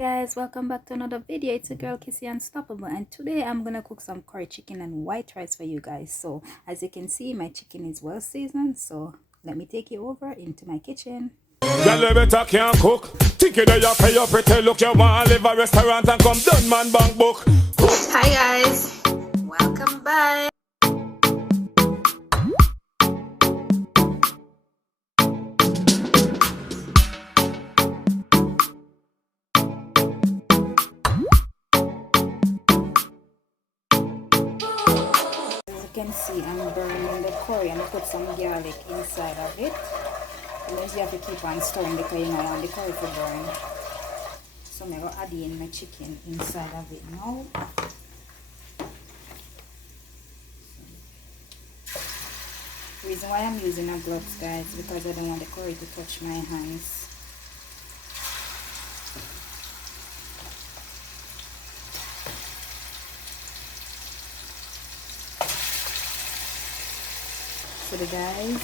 Guys, welcome back to another video. It's a girl Kissy Unstoppable, and today I'm gonna cook some curry chicken and white rice for you guys. So as you can see, my chicken is well seasoned, so let me take you over into my kitchen. Girl, better can't cook. Think you you pay your pretty look. You want to live a restaurant and come done man bank book. Hi guys, welcome back. As you can see, I'm burning the curry and I put some garlic inside of it. And then you have to keep on stirring because you know I want the curry to burn. So I'm gonna add in my chicken inside of it now. The reason why I'm using a gloves, guys, because I don't want the curry to touch my hands. So the guys,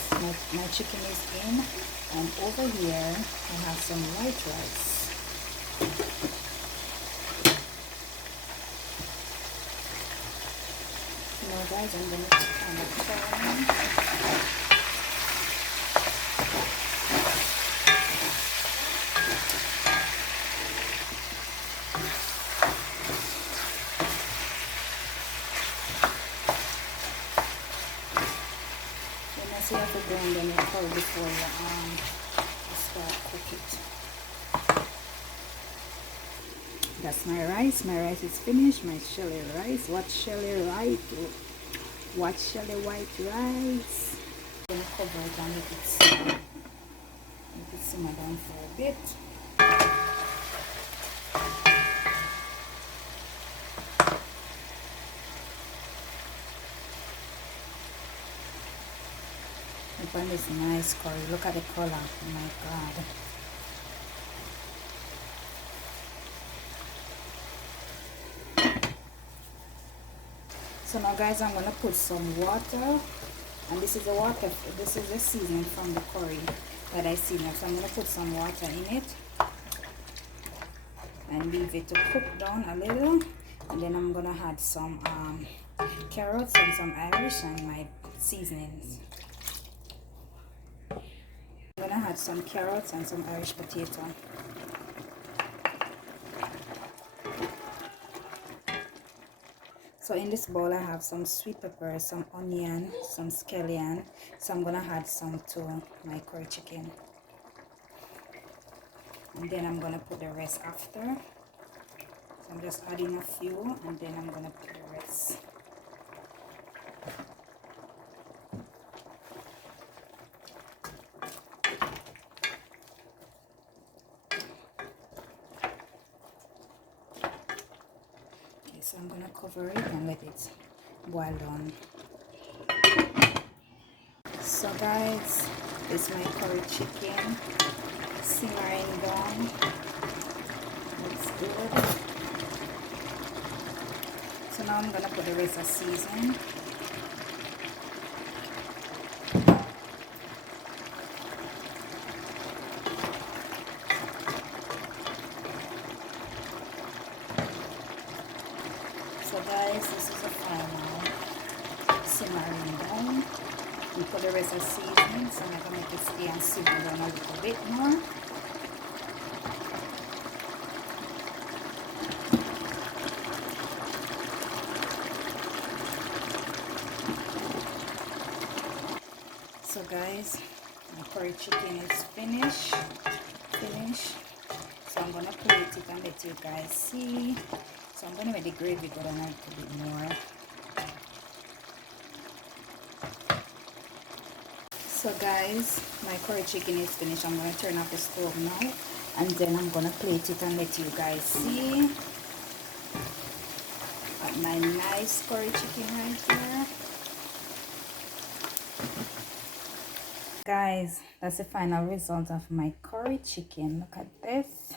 my chicken is in, and over here I have some white rice. Now guys, I'm gonna kind of turn. So you have to burn them in curry before you start cook it. That's my rice. My rice is finished. My shelly rice. What shelly rice? What shelly white rice? I'm gonna cover it and let it simmer. Let it simmer down for a bit. Look at this nice curry. Look at the color. Oh my god. So now guys, I'm gonna put some water, and this is the water, this is the seasoning from the curry that I seasoned. So I'm gonna put some water in it and leave it to cook down a little, and then I'm gonna add some carrots and some Irish and my seasonings. I'm gonna add some carrots and some Irish potato. So in this bowl I have some sweet pepper, some onion, some scallion. So I'm gonna add some to my curry chicken. And then I'm gonna put the rest after. So I'm just adding a few and then I'm gonna put the rest. So I'm gonna cover it and let it boil down. So guys, this is my curry chicken simmering down. Looks good. So now I'm gonna put the rest of seasoning. So guys, this is the final simmering down. We put the rest of seasoning, so I'm gonna make it stay and simmer down a little bit more. So guys, my curry chicken is finished. So I'm gonna plate it and let you guys see. So I'm gonna make the gravy go down a little bit more. So guys, my curry chicken is finished. I'm gonna turn off the stove now, and then I'm gonna plate it and let you guys see. Got my nice curry chicken right here. Guys, that's the final result of my curry chicken. Look at this.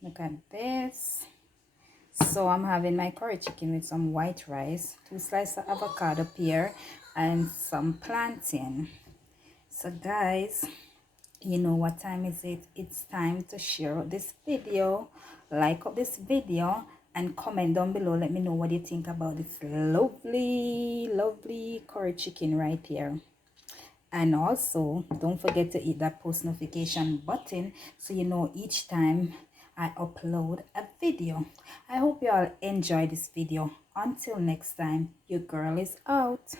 Look at this. So I'm having my curry chicken with some white rice, 2 slices of avocado pear, and some plantain. So guys, You know what time is it? It's time to share this video, like up this video, and comment down below. Let me know what you think about this lovely curry chicken right here. And also don't forget to hit that post notification button so you know each time I upload a video. I hope you all enjoy this video. Until next time, your girl is out.